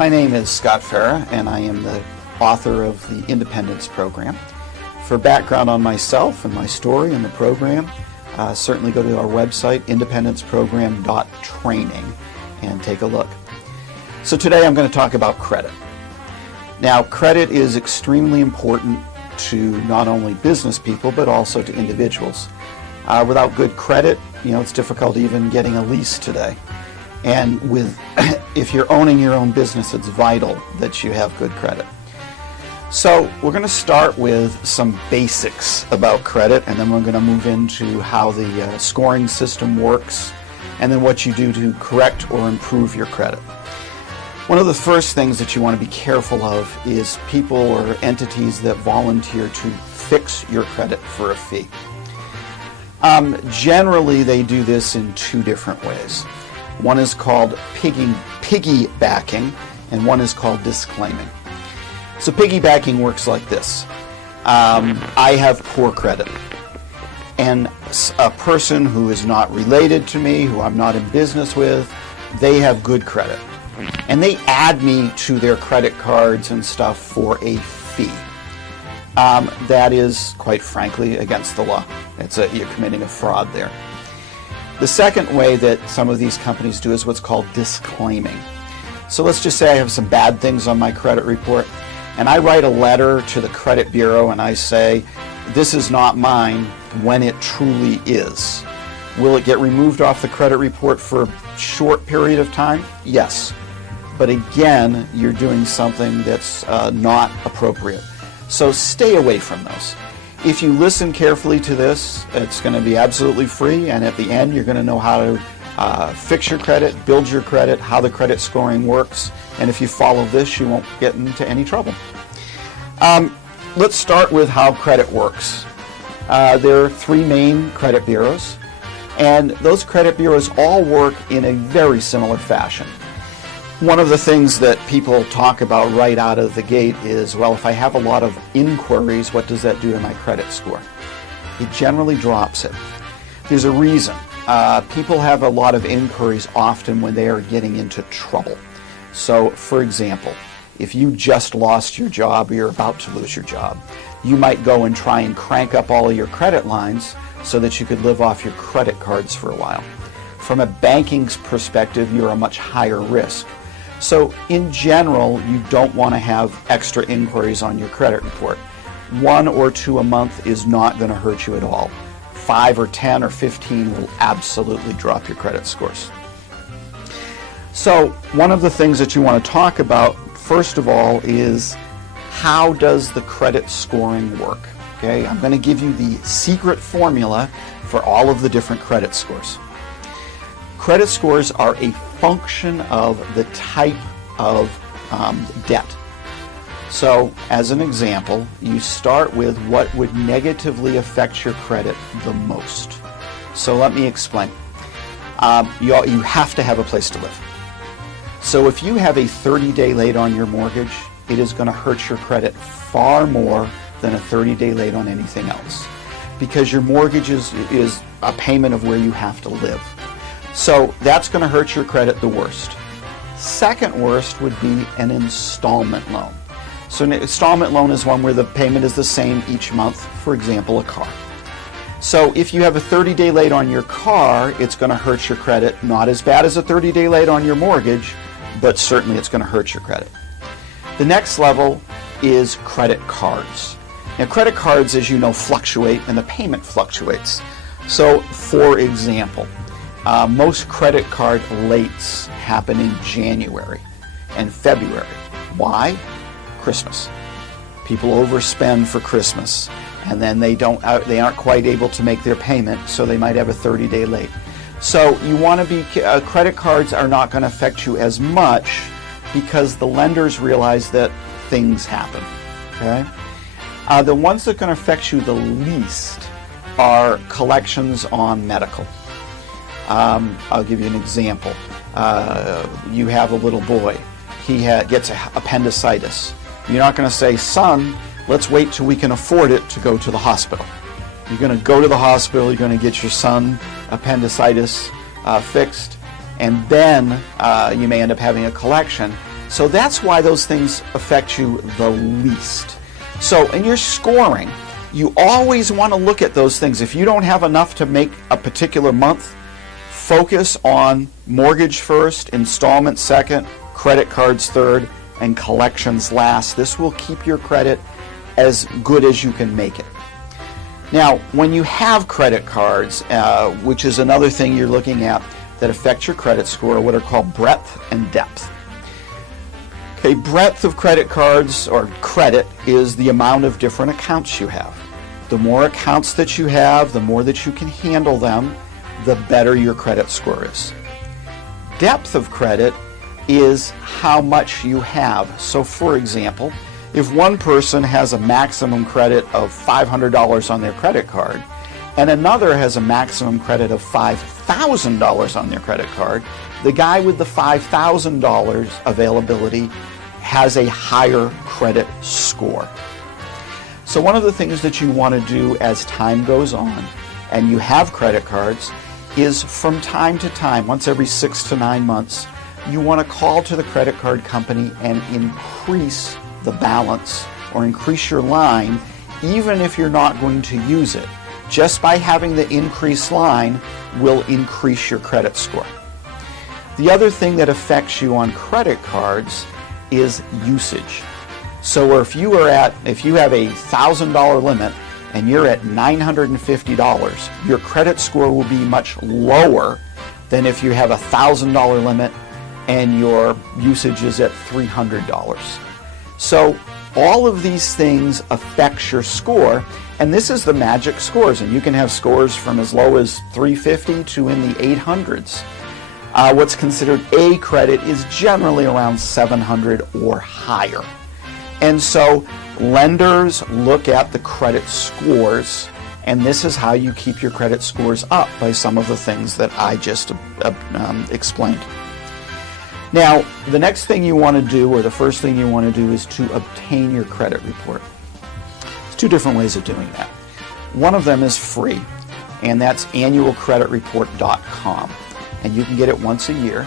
My name is Scott Farah, and I am the author of the Independence Program. For background on myself and my story and the program, certainly go to our website, independenceprogram.training, and take a look. So today I'm going to talk about credit. Now, credit is extremely important to not only business people, but also to individuals. Without good credit, it's difficult even getting a lease today. And if you're owning your own business, it's vital that you have good credit. So we're going to start with some basics about credit, and then we're going to move into how the scoring system works, and then what you do to correct or improve your credit. One of the first things that you want to be careful of is people or entities that volunteer to fix your credit for a fee. Generally, they do this in two different ways. One is called piggybacking, and one is called disclaiming. So piggybacking works like this. I have poor credit, and a person who is not related to me, who I'm not in business with, they have good credit. And they add me to their credit cards and stuff for a fee. That is, quite frankly, against the law. You're committing a fraud there. The second way that some of these companies do is what's called disclaiming. So let's just say I have some bad things on my credit report, and I write a letter to the credit bureau and I say, this is not mine, when it truly is. Will it get removed off the credit report for a short period of time? Yes. But again, you're doing something that's not appropriate. So stay away from those. If you listen carefully to this, it's going to be absolutely free, and at the end you're going to know how to fix your credit, build your credit, how the credit scoring works, and if you follow this, you won't get into any trouble. Let's start with how credit works. There are three main credit bureaus, and those credit bureaus all work in a very similar fashion. One of the things that people talk about right out of the gate is, well, if I have a lot of inquiries, what does that do to my credit score? It generally drops it. There's a reason. People have a lot of inquiries often when they are getting into trouble. So, for example, if you just lost your job or you're about to lose your job, you might go and try and crank up all of your credit lines so that you could live off your credit cards for a while. From a banking perspective, you're a much higher risk. So in general, you don't want to have extra inquiries on your credit report. 1 or 2 a month is not going to hurt you at all. 5 or 10 or 15 will absolutely drop your credit scores. So one of the things that you want to talk about, first of all, is how does the credit scoring work? Okay, I'm going to give you the secret formula for all of the different credit scores. Credit scores are a function of the type of debt. So, as an example, you start with what would negatively affect your credit the most. So let me explain. You have to have a place to live. So if you have a 30-day late on your mortgage, it is going to hurt your credit far more than a 30-day late on anything else, because your mortgage is a payment of where you have to live. So that's going to hurt your credit the worst. Second worst would be an installment loan. So an installment loan is one where the payment is the same each month, for example, a car. So if you have a 30-day late on your car, it's going to hurt your credit, not as bad as a 30-day late on your mortgage, but certainly it's going to hurt your credit. The next level is credit cards. Now, credit cards, as you know, fluctuate, and the payment fluctuates. So, for example, most credit card lates happen in January and February. Why? Christmas. People overspend for Christmas, and then they aren't quite able to make their payment, so they might have a 30-day late. So you want to be, credit cards are not going to affect you as much because the lenders realize that things happen. Okay? The ones that are going to affect you the least are collections on medical. I'll give you an example. You have a little boy. He gets appendicitis. You're not going to say, son, let's wait till we can afford it to go to the hospital. You're going to go to the hospital, you're going to get your son appendicitis fixed, and then you may end up having a collection. So that's why those things affect you the least. So in your scoring, you always want to look at those things. If you don't have enough to make a particular month, focus on mortgage first, installment second, credit cards third, and collections last. This will keep your credit as good as you can make it. Now, when you have credit cards, which is another thing you're looking at that affects your credit score, what are called breadth and depth. Okay, breadth of credit cards or credit is the amount of different accounts you have. The more accounts that you have, the more that you can handle them, the better your credit score is. Depth of credit is how much you have. So for example, if one person has a maximum credit of $500 on their credit card and another has a maximum credit of $5,000 on their credit card, the guy with the $5,000 availability has a higher credit score. So one of the things that you want to do as time goes on and you have credit cards is from time to time, once every 6 to 9 months, you want to call to the credit card company and increase the balance or increase your line even if you're not going to use it. Just by having the increased line will increase your credit score. The other thing that affects you on credit cards is usage. So if you have a $1,000 limit and you're at $950, your credit score will be much lower than if you have a $1,000 limit and your usage is at $300. So all of these things affect your score, and this is the magic scores, and you can have scores from as low as 350 to in the 800s. What's considered A credit is generally around 700 or higher. And so lenders look at the credit scores, and this is how you keep your credit scores up by some of the things that I just explained. Now, the next thing you want to do, or the first thing you want to do, is to obtain your credit report. There's two different ways of doing that. One of them is free, and that's annualcreditreport.com, and you can get it once a year.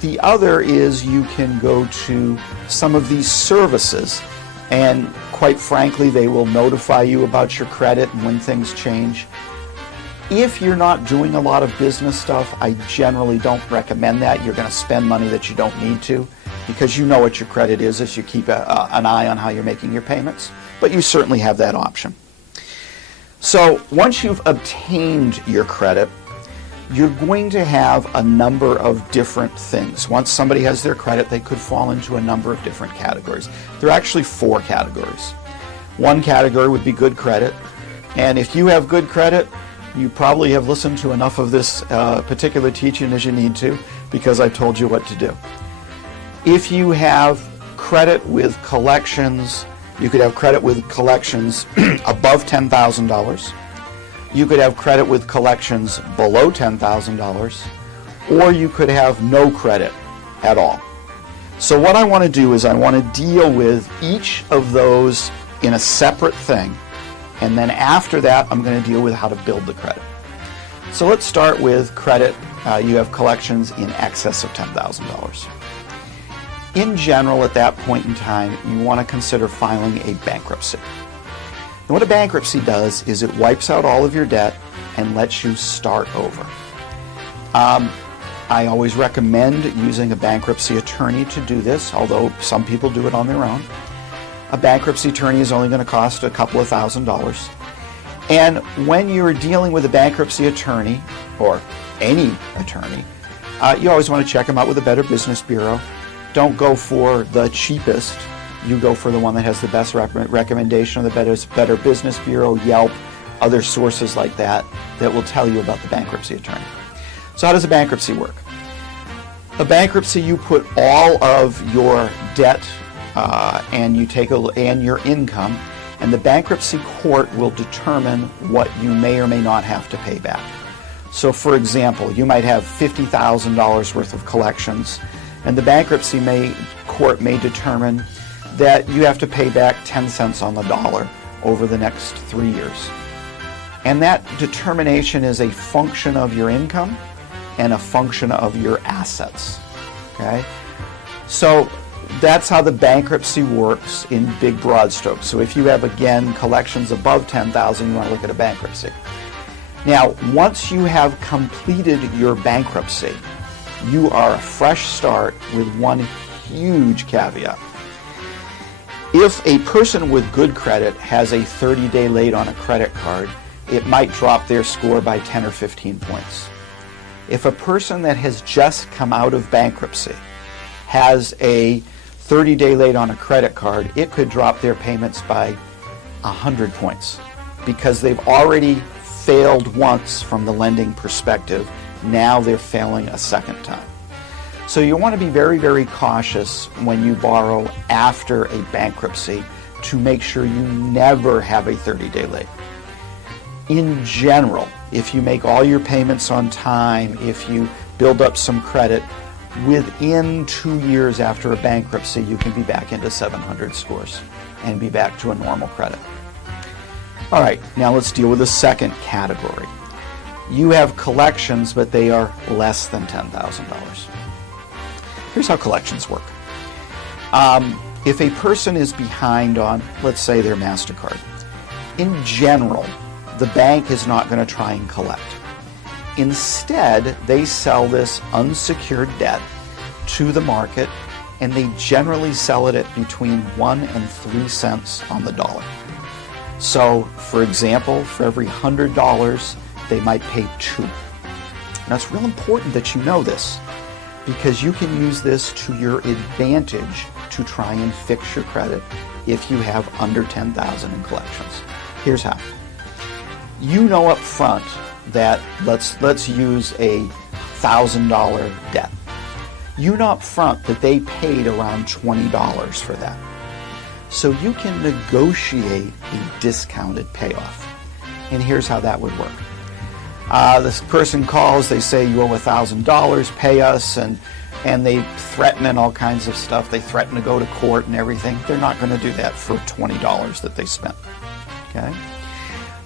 The other is you can go to some of these services, and quite frankly, they will notify you about your credit and when things change. If you're not doing a lot of business stuff, I generally don't recommend that. You're going to spend money that you don't need to because you know what your credit is as you keep an eye on how you're making your payments. But you certainly have that option. So once you've obtained your credit, you're going to have a number of different things. Once somebody has their credit, they could fall into a number of different categories. There are actually 4 categories. One category would be good credit. And if you have good credit, you probably have listened to enough of this particular teaching as you need to, because I told you what to do. If you have credit with collections, you could have credit with collections above $10,000. You could have credit with collections below $10,000, or you could have no credit at all. So what I want to do is I want to deal with each of those in a separate thing, and then after that I'm going to deal with how to build the credit. So let's start with credit. You have collections in excess of $10,000. In general, at that point in time, you want to consider filing a bankruptcy. And what a bankruptcy does is it wipes out all of your debt and lets you start over. I always recommend using a bankruptcy attorney to do this, although some people do it on their own. A bankruptcy attorney is only going to cost a couple of $1,000s. And when you're dealing with a bankruptcy attorney, or any attorney, you always want to check them out with the Better Business Bureau. Don't go for the cheapest. You go for the one that has the best recommendation of the Better Business Bureau, Yelp, other sources like that will tell you about the bankruptcy attorney. So how does a bankruptcy work? A bankruptcy, you put all of your debt and you take and your income, and the bankruptcy court will determine what you may or may not have to pay back. So for example, you might have $50,000 worth of collections, and the bankruptcy court may determine that you have to pay back 10 cents on the dollar over the next 3 years. And that determination is a function of your income and a function of your assets. Okay? So that's how the bankruptcy works in big broad strokes. So if you have, again, collections above $10,000, you want to look at a bankruptcy. Now, once you have completed your bankruptcy, you are a fresh start with one huge caveat. If a person with good credit has a 30-day late on a credit card, it might drop their score by 10 or 15 points. If a person that has just come out of bankruptcy has a 30-day late on a credit card, it could drop their payments by 100 points because they've already failed once from the lending perspective. Now they're failing a second time. So you want to be very, very cautious when you borrow after a bankruptcy to make sure you never have a 30-day late. In general, if you make all your payments on time, if you build up some credit, within 2 years after a bankruptcy, you can be back into 700 scores and be back to a normal credit. All right, now let's deal with the second category. You have collections, but they are less than $10,000. Here's how collections work. If a person is behind on, let's say, their MasterCard, in general, the bank is not going to try and collect. Instead, they sell this unsecured debt to the market, and they generally sell it at between 1 and 3 cents on the dollar. So, for example, for every $100, they might pay 2. Now, it's real important that you know this, because you can use this to your advantage to try and fix your credit if you have under $10,000 in collections. Here's how. You know up front that let's use a $1,000 debt. You know up front that they paid around $20 for that. So you can negotiate a discounted payoff. And here's how that would work. This person calls, they say you owe $1,000, pay us, and they threaten and all kinds of stuff. They threaten to go to court and everything. They're not going to do that for $20 that they spent. Okay?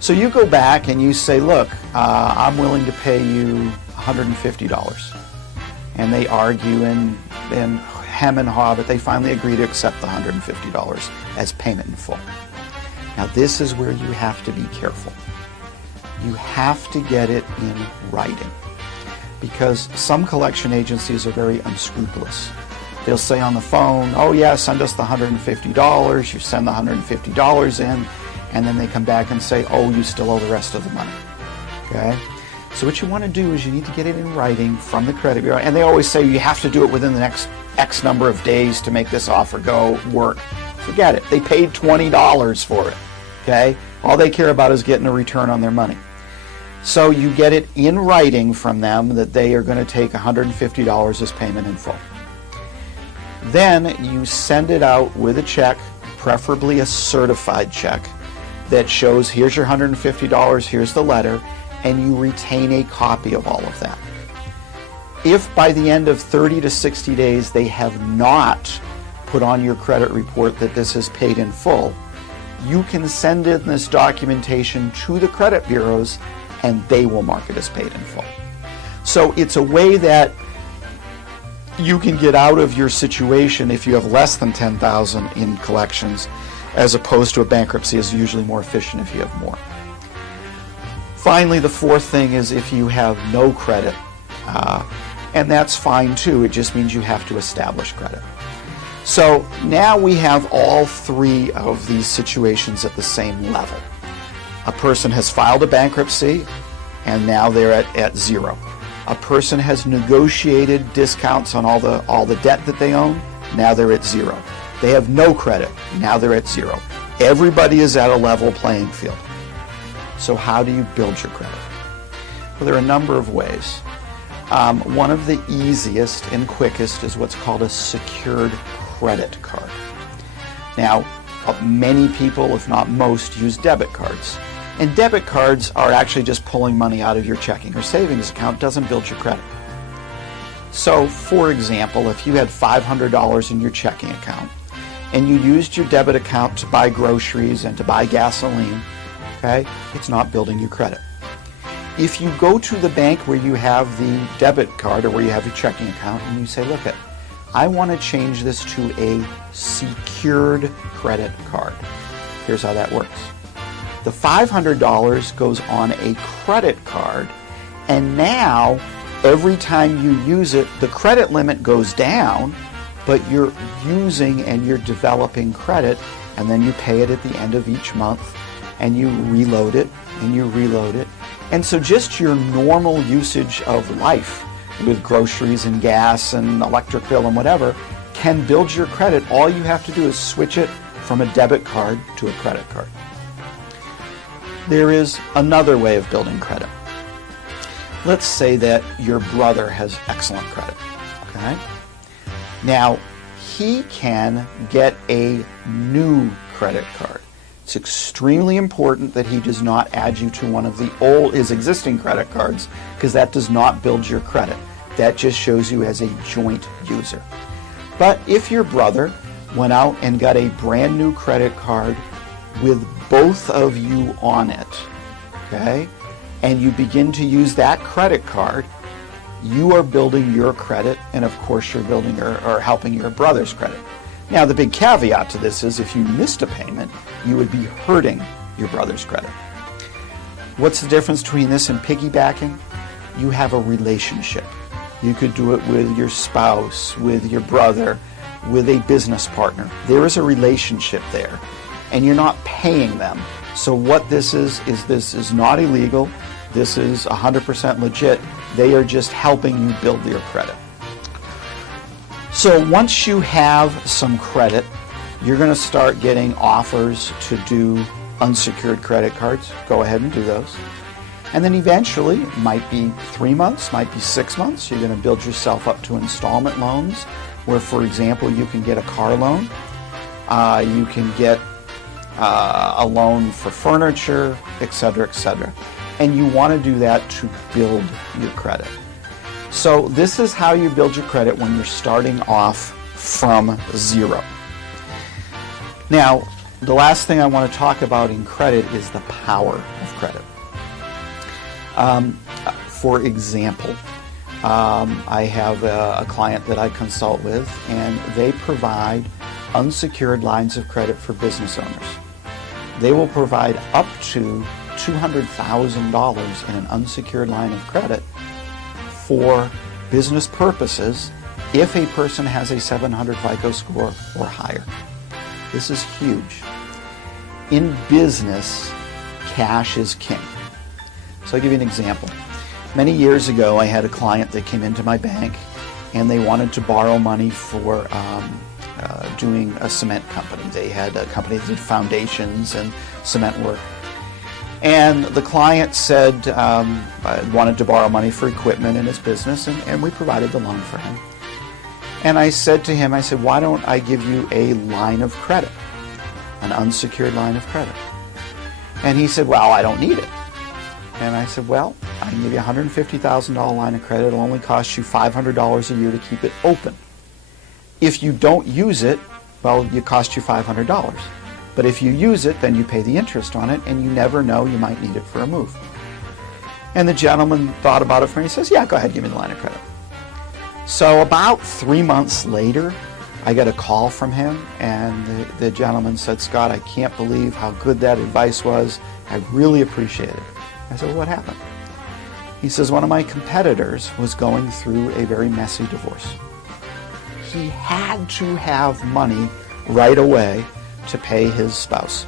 So you go back and you say, look, I'm willing to pay you $150. And they argue and hem and haw, but they finally agree to accept the $150 as payment in full. Now this is where you have to be careful. You have to get it in writing, because some collection agencies are very unscrupulous. They'll say on the phone, oh yeah, send us the $150. You send the $150 in, and then they come back and say, oh, you still owe the rest of the money. Okay? So what you want to do is you need to get it in writing from the credit bureau, and they always say you have to do it within the next X number of days to make this offer work. Forget it. They paid $20 for it. Okay? All they care about is getting a return on their money. So you get it in writing from them that they are going to take $150 as payment in full. Then you send it out with a check, preferably a certified check, that shows here's your $150, here's the letter, and you retain a copy of all of that. If by the end of 30 to 60 days they have not put on your credit report that this is paid in full, you can send in this documentation to the credit bureaus and they will mark it as paid in full. So it's a way that you can get out of your situation if you have less than $10,000 in collections, as opposed to a bankruptcy is usually more efficient if you have more. Finally, the fourth thing is if you have no credit, and that's fine too, it just means you have to establish credit. So now we have all three of these situations at the same level. A person has filed a bankruptcy and now they're at zero. A person has negotiated discounts on all the debt that they own, now they're at zero. They have no credit, now they're at zero. Everybody is at a level playing field. So how do you build your credit? Well, there are a number of ways. One of the easiest and quickest is what's called a secured credit card. Now, many people, if not most, use debit cards. And debit cards are actually just pulling money out of your checking or savings account. It doesn't build your credit. So, for example, if you had $500 in your checking account and you used your debit account to buy groceries and to buy gasoline, okay, it's not building your credit. If you go to the bank where you have the debit card or where you have your checking account and you say, look, I want to change this to a secured credit card. Here's how that works. The $500 goes on a credit card, and now every time you use it, the credit limit goes down, but you're using and you're developing credit, and then you pay it at the end of each month, and you reload it, and you reload it. And so just your normal usage of life with groceries and gas and electric bill and whatever can build your credit. All you have to do is switch it from a debit card to a credit card. There is another way of building credit. Let's say that your brother has excellent credit, okay? Now, he can get a new credit card. It's extremely important that he does not add you to one of his existing credit cards, because that does not build your credit. That just shows you as a joint user. But if your brother went out and got a brand new credit card with both of you on it, okay, and you begin to use that credit card, you are building your credit, and of course you're building or helping your brother's credit. Now, the big caveat to this is if you missed a payment, you would be hurting your brother's credit. What's the difference between this and piggybacking? You have a relationship. You could do it with your spouse, with your brother, with a business partner. There is a relationship there, and you're not paying them. So what this is this is not illegal. This is 100% legit. They are just helping you build your credit. So once you have some credit, you're going to start getting offers to do unsecured credit cards. Go ahead and do those. And then eventually, it might be 3 months, might be 6 months, you're going to build yourself up to installment loans, where, for example, you can get a car loan, you can get a loan for furniture, etc., etc. And you want to do that to build your credit. So this is how you build your credit when you're starting off from zero. Now, the last thing I want to talk about in credit is the power of credit. For example, I have a client that I consult with, and they provide unsecured lines of credit for business owners. They will provide up to $200,000 in an unsecured line of credit for business purposes if a person has a 700 FICO score or higher. This is huge. In business, cash is king. So I'll give you an example. Many years ago, I had a client that came into my bank, and they wanted to borrow money for doing a cement company. They had a company that did foundations and cement work. And the client said wanted to borrow money for equipment in his business, and we provided the loan for him. And I said to him, I said, why don't I give you a line of credit, an unsecured line of credit? And he said, well, I don't need it. And I said, well, I can give you a $150,000 line of credit. It'll only cost you $500 a year to keep it open. If you don't use it, well, it costs you $500. But if you use it, then you pay the interest on it, and you never know, you might need it for a move. And the gentleman thought about it for me. He says, yeah, go ahead, give me the line of credit. So about 3 months later, I got a call from him, and the gentleman said, Scott, I can't believe how good that advice was. I really appreciate it. I said, well, what happened? He says, one of my competitors was going through a very messy divorce. He had to have money right away to pay his spouse.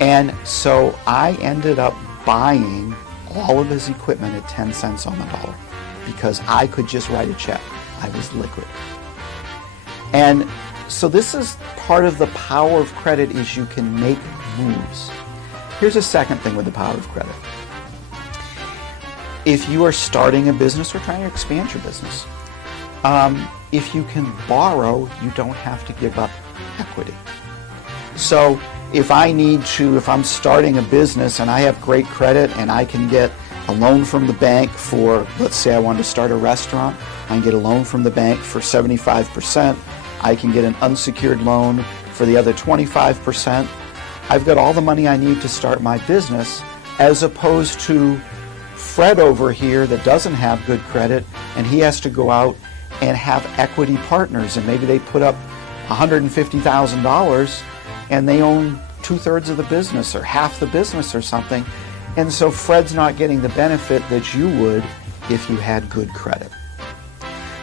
And so I ended up buying all of his equipment at 10 cents on the dollar because I could just write a check. I was liquid. And so this is part of the power of credit, is you can make moves. Here's a second thing with the power of credit. If you are starting a business or trying to expand your business, if you can borrow, you don't have to give up equity. So if I'm starting a business and I have great credit and I can get a loan from the bank for, let's say I wanted to start a restaurant, I can get a loan from the bank for 75%. I can get an unsecured loan for the other 25%. I've got all the money I need to start my business, as opposed to Fred over here that doesn't have good credit, and he has to go out and have equity partners, and maybe they put up $150,000 and they own 2/3 of the business or half the business or something. And so Fred's not getting the benefit that you would if you had good credit.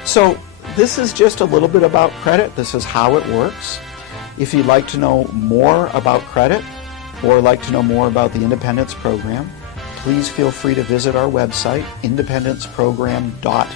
So this is just a little bit about credit. This is how it works. If you'd like to know more about credit or like to know more about the Independence Program, please feel free to visit our website, independenceprogram.com.